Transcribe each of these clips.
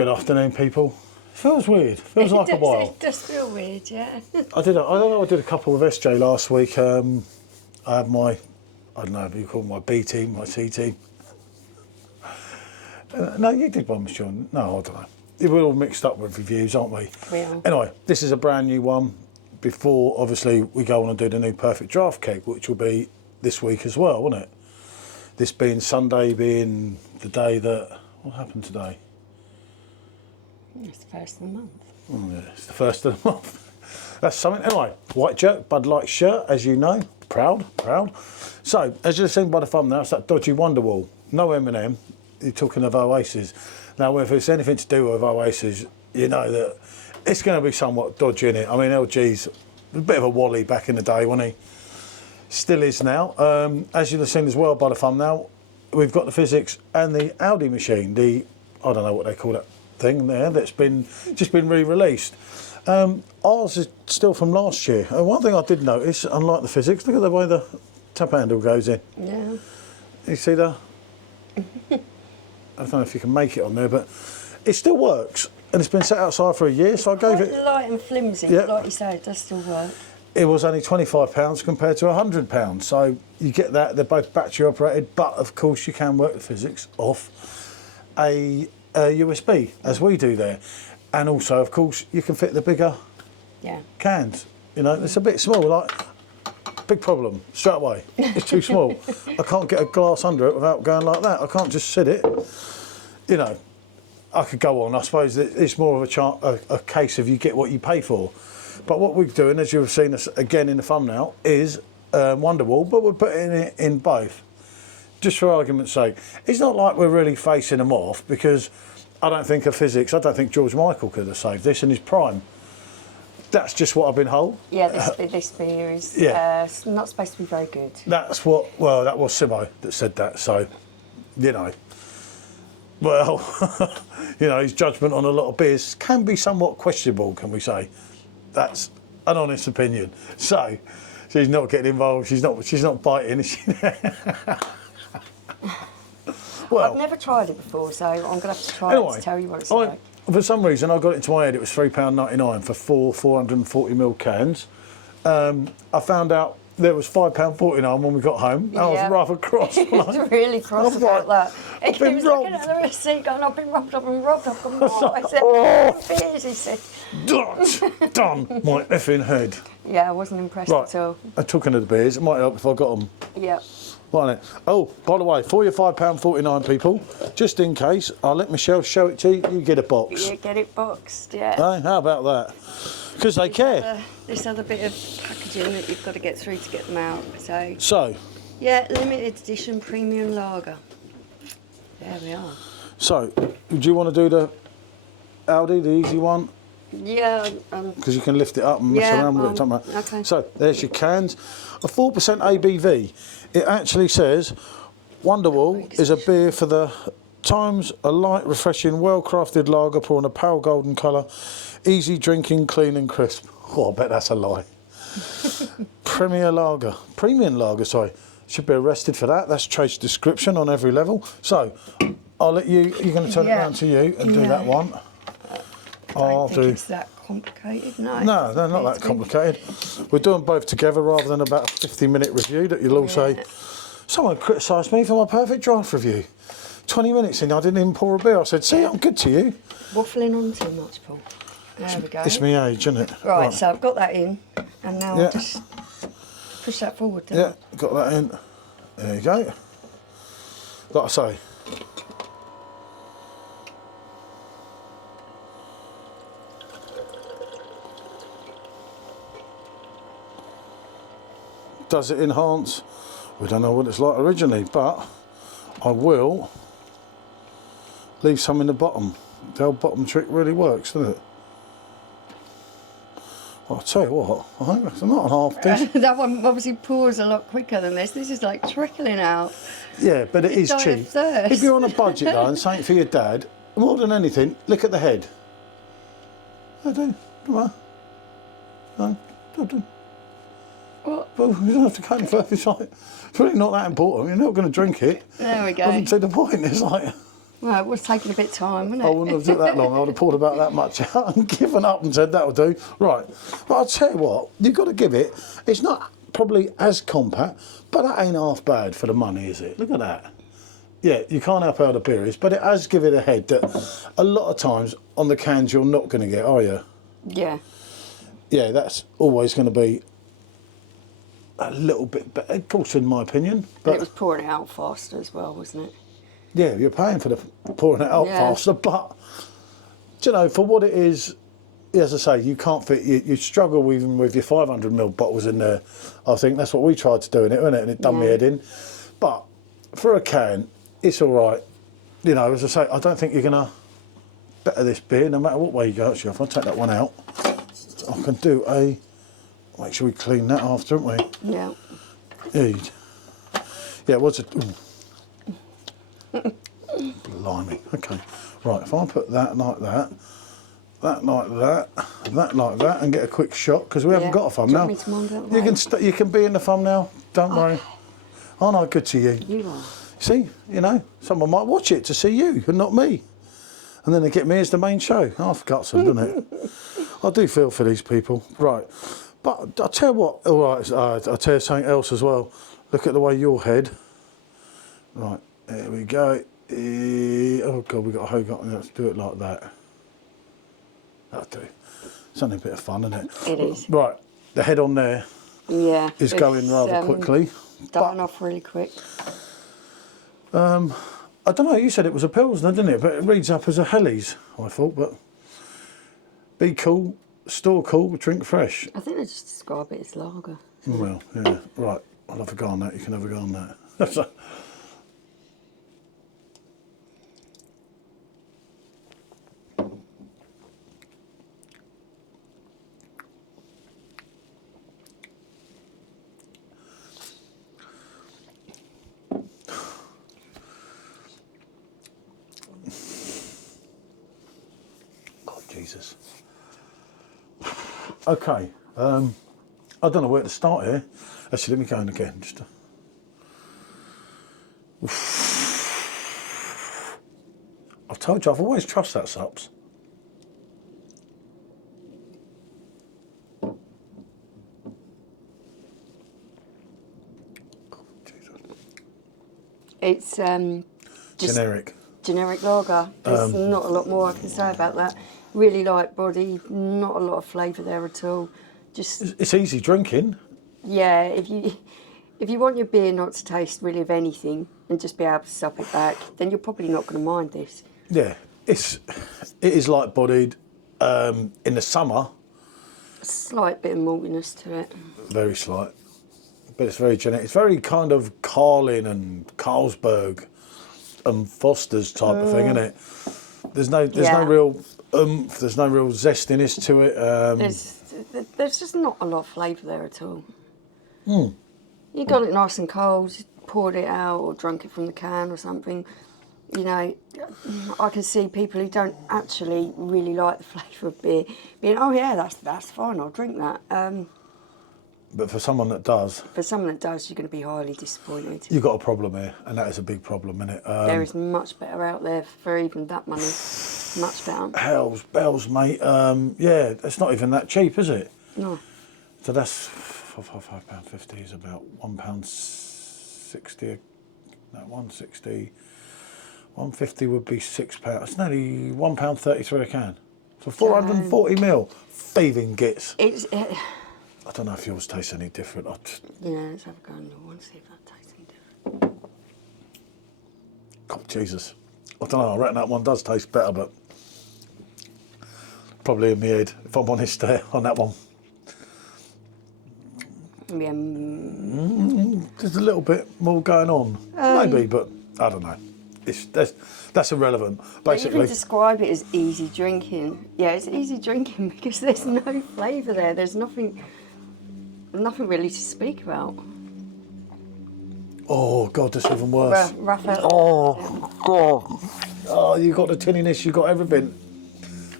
Good afternoon, people. Feels weird. Feels like a while. It does feel weird, yeah. I did a couple with SJ last week. I had my, I don't know if you call it my B team, my C team. No, you did one, Sean. No, I don't know. We're all mixed up with reviews, aren't we? We are. Anyway, this is a brand new one. Before, obviously, we go on and do the new Perfectdraft cake, which will be this week as well, won't it? This being Sunday, being the day that... What happened today? It's the first of the month. Oh, yeah, it's the first of the month. That's something. Anyway, white jerk, Bud Light shirt, as you know. Proud. So, as you've seen by the thumbnail, it's that dodgy WonderWall. No M&M. You're talking of Oasis. Now, if it's anything to do with Oasis, you know that it's going to be somewhat dodgy in it. I mean, LG's a bit of a wally back in the day, wasn't he? Still is now. As you've seen as well by the thumbnail, we've got the Fizzics and the Audi machine. The, I don't know what they call that thing there, that's just been re-released. Ours is still from last year. And one thing I did notice, unlike the Fizzics, look at the way the tap handle goes in. Yeah. You see that? I don't know if you can make it on there, but it still works. And it's been set outside for a year, so I gave it... light and flimsy, Yeah. like you say, it does still work. It was only £25 compared to £100, so you get that. They're both battery operated, but of course you can work the Fizzics off a USB, as we do there. And also, of course, you can fit the bigger cans. You know, it's a bit small, like, big problem, straight away. It's too small. I can't get a glass under it without going like that. I can't just sit it. You know, I could go on. I suppose it's more of a case of you get what you pay for. But what we're doing, as you've seen us again in the thumbnail, is WonderWall, but we're putting it in both. Just for argument's sake. It's not like we're really facing them off, because I don't think of Fizzics, I don't think George Michael could have saved this in his prime. That's just what I've been told. Yeah, this beer is not supposed to be very good. That's what, well, that was Simo that said that, so, you know. Well, you know, his judgment on a lot of beers can be somewhat questionable, can we say. That's an honest opinion. So, she's not getting involved, she's not biting, is she? Well, I've never tried it before, so I'm going to have to try it to tell you what it's like. For some reason, I got it into my head, it was £3.99 for four 440ml cans. I found out there was £5.49 when we got home. I was rather cross. I was really cross about that. I've been was robbed. looking at the receipt going, I've been robbed, I've been robbed. I've gone, what? I said, beers, he said. Done my effing head. Yeah, I wasn't impressed at all. Talking of the beers, it might help if I got them. Yeah. Right, oh, by the way, for your £5.49 people, just in case, I'll let Michelle show it to you, you get a box. You get it boxed, yeah. Hey, how about that? Because they care. This other bit of packaging that you've got to get through to get them out. So? Yeah, limited edition premium lager. There we are. So, do you want to do the Audi, the easy one? Yeah. Because you can lift it up and mess around with it. Don't matter. Okay. So, there's your cans. A 4% ABV. It actually says, WonderWall is a beer for the times, a light, refreshing, well-crafted lager poured in a pale golden colour, easy drinking, clean and crisp. Oh, I bet that's a lie. Premium lager, sorry. Should be arrested for that. That's trade description on every level. So, I'll let you, you're going to turn it around to you and do that one. I don't think it's that complicated, no. No, they're not that complicated. We're doing both together rather than about a 50-minute review that you'll all say, someone criticised me for my Perfectdraft review. 20 minutes in, I didn't even pour a beer. I said, see, I'm good to you. Waffling on too much, Paul. There we go. It's me age, isn't it? Right, so I've got that in, and now I'll just push that forward. Got that in. There you go. Like I say, does it enhance? We don't know what it's like originally, but I will leave some in the bottom. The old bottom trick really works, doesn't it? Well, I'll tell you what, I think that's not an half dish. That one obviously pours a lot quicker than this. This is like trickling out. Yeah, but it is cheap. If you're on a budget though and something for your dad, more than anything, look at the head. I do. Come on. No, don't do. What? Well, you don't have to cut any further. It's like, it's really not that important. You're not going to drink it. There we go. Doesn't see the point. It's like, Well, it was taking a bit of time, wasn't it? I wouldn't have took that long. I would have poured about that much out and given up and said, that'll do. Right. But I'll tell you what, you've got to give it. It's not probably as compact, but that ain't half bad for the money, is it? Look at that. Yeah, you can't help how the beer is, but it has give it a head that a lot of times on the cans you're not going to get, are you? Yeah. Yeah, that's always going to be a little bit better, of course, in my opinion. But And it was pouring it out faster as well, wasn't it? yeah, you're paying for the pouring it out faster, but do you know, for what it is, as I say, you can't fit. You struggle even with your 500ml bottles in there. I think that's what we tried to do in it, wasn't it? And it done me head in. But for a can, it's all right. You know, as I say, I don't think you're gonna better this beer no matter what way you go. Actually, if I take that one out, I can do a. Make sure we clean that after, haven't we? Yeah. Yeah, what's it? Blimey. Okay. Right, if I put that like that, that like that, that like that, and get a quick shot, because we haven't got a thumbnail. Do you want me to wind it away? You can be in the thumbnail, don't worry. Oh no, good to you. You are. See, you know, someone might watch it to see you and not me. And then they get me as the main show. Half guts them, doesn't it? I do feel for these people. Right. But I'll tell you what, all right, I'll tell you something else as well. Look at the way you're head. Right, there we go. Oh God, we've got a hose on. Let's do it like that. That'll do. It's only a bit of fun, isn't it? It is. Right, the head on there is going rather quickly. Dying off really quick. I don't know, you said it was a Pilsner, didn't it? But it reads up as a Helles, I thought. But be cool, store cool, drink fresh. I think they just describe it as lager. Well, yeah, right. I'll have a go on that. You can have a go on that. God, Jesus. Okay. I don't know where to start here. Actually, let me go in again. Just I've told you, I've always trusted that Sups. It's just generic lager. There's not a lot more I can say about that. Really light body, not a lot of flavour there at all. Just it's easy drinking. yeah, if you want your beer not to taste really of anything and just be able to sup it back, then you're probably not going to mind this. Yeah, it is light bodied. In the summer, A slight bit of maltiness to it. very slight, but it's very generic. It's very kind of Carlin and Carlsberg and Foster's type of thing, isn't it? There's no real oomph. There's no real zestiness to it. There's just not a lot of flavour there at all. You got it nice and cold, poured it out or drunk it from the can or something. You know, I can see people who don't actually really like the flavour of beer being, oh yeah, that's fine, I'll drink that. But for someone that does, For someone that does, you're going to be highly disappointed. you've got a problem here, and that is a big problem, isn't it? There is much better out there for even that money. Much better. Hells bells, mate. Yeah, it's not even that cheap, is it? No. So that's £5.50 is about £1.60. No, 1.60. 150 would be £6. It's nearly £1.33 a can. So 440ml. Thieving gits. I don't know if yours tastes any different. Yeah, let's have a go on one, see if that tastes any different. God, Jesus. I don't know, I reckon that one does taste better, but probably in my head, if I'm honest there, on that one. Yeah. There's a little bit more going on. Maybe, but I don't know. That's irrelevant, basically. You can describe it as easy drinking. Yeah, it's easy drinking because there's no flavour there. There's nothing really to speak about. Oh, God, that's even worse. Rough out. Oh, God. Oh, you got the tinniness, you got everything.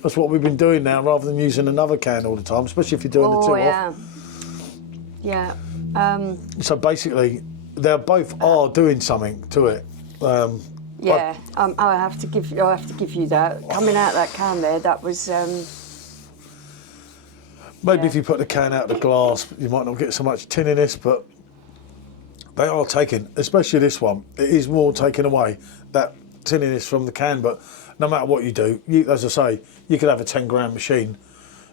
That's what we've been doing now, rather than using another can all the time, especially if you're doing the two off. Yeah. So basically, they both are doing something to it. Yeah, I have to give you that. Coming out of that can there, that was. Maybe if you put the can out of the glass, you might not get so much tinniness, but they are taking, especially this one, it is more taking away that tinniness from the can. But no matter what you do, as I say, you could have a 10 grand machine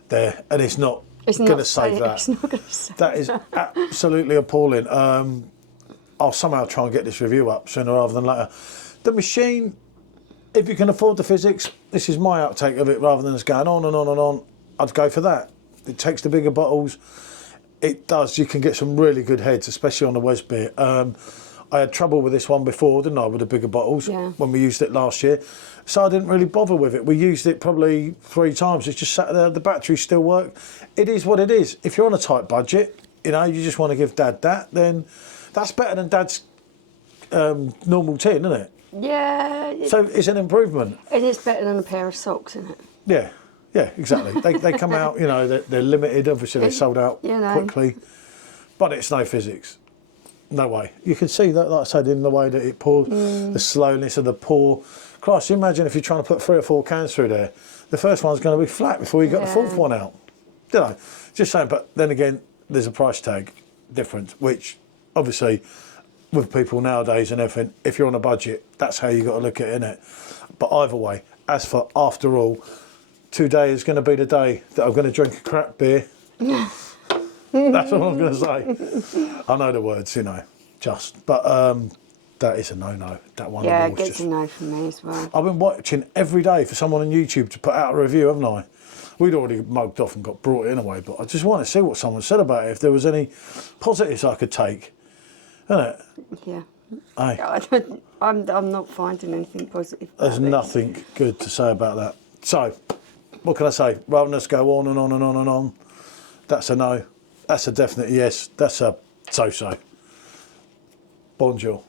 there, and it's not going to save that. It's not going to save that is absolutely appalling. I'll somehow try and get this review up sooner rather than later. The machine, if you can afford the Fizzics, this is my outtake of it, rather than just going on and on and on, I'd go for that. It takes the bigger bottles. It does. You can get some really good heads, especially on the Wes beer. I had trouble with this one before, didn't I, with the bigger bottles when we used it last year. So I didn't really bother with it. We used it probably 3 times. It's just sat there. The batteries still work. It is what it is. If you're on a tight budget, you know, you just want to give Dad that, then that's better than Dad's normal tin, isn't it? Yeah. So it's an improvement. It is better than a pair of socks, isn't it? Yeah. Yeah, exactly. they come out, you know, they're limited. Obviously, they're sold out quickly. But it's no Fizzics. No way. You can see that, like I said, in the way that it pours, the slowness of the pour. Christ, imagine if you're trying to put 3 or 4 cans through there. The first one's going to be flat before you got the 4th one out. You know, just saying. But then again, there's a price tag difference, which obviously with people nowadays and everything, if you're on a budget, that's how you got to look at it, innit? But either way, as for after all, today is going to be the day that I'm going to drink a crap beer. That's all I'm going to say. I know the words, you know, but that is a no-no. That one. Yeah, it gets a no from me as well. I've been watching every day for someone on YouTube to put out a review, haven't I? We'd already mugged off and got brought in away, but I just want to see what someone said about it, if there was any positives I could take. Isn't it? Yeah. Aye. I'm not finding anything positive. There's nothing good to say about that. So, what can I say? Rather than us go on and on and on and on, that's a no. That's a definite yes. That's a so-so. Bonjour.